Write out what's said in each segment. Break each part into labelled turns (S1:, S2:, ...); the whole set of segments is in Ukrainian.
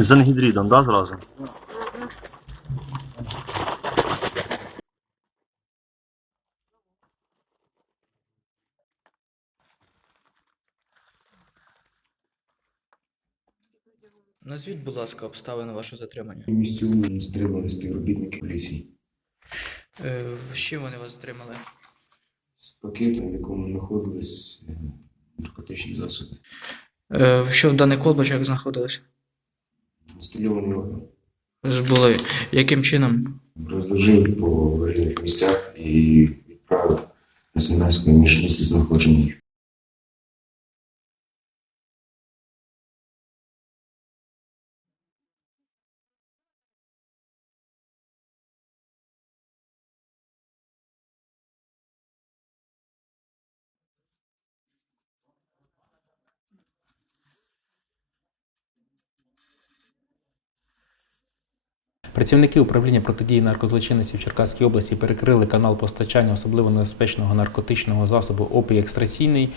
S1: З ангідридом, да, зразу?
S2: Назвіть, будь ласка, обставини вашого затримання.
S3: У місті Умані затримали співробітники поліції
S2: Е, з чим вони вас затримали?
S3: з пакетом, в якому знаходились е, наркотичні засоби.
S2: Е, що в даний колбачок знаходилось?
S3: Інстильований орган.
S2: Ж були. Яким чином?
S3: Розложив по різних місцях і відправив смс між місце знаходження.
S4: Працівники управління протидії наркозлочинності в Черкаській області перекрили канал постачання особливо небезпечного наркотичного засобу опій екстраційний.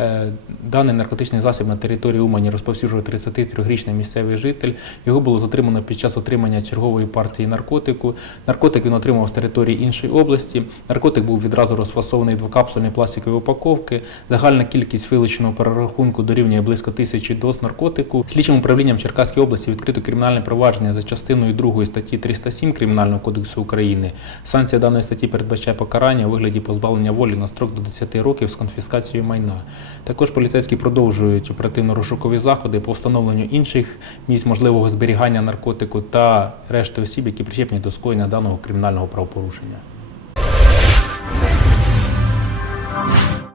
S4: Е, Даний наркотичний засіб на території Умані розповсюджував 33-річний місцевий житель. Його було затримано під час отримання чергової партії наркотику. Наркотик він отримав з території іншої області. Наркотик був відразу розфасований двокапсульні пластикові упаковки. Загальна кількість вилученого перерахунку дорівнює близько тисячі доз наркотику. Слідчим управлінням Черкаської області відкрито кримінальне провадження за частиною 2 статті статті 307 Кримінального кодексу України. Санкція даної статті передбачає покарання у вигляді позбавлення волі на строк до 10 років з конфіскацією майна. Також поліцейські продовжують оперативно-розшукові заходи по встановленню інших місць можливого зберігання наркотику та решти осіб, які причепні до скоєння даного кримінального правопорушення.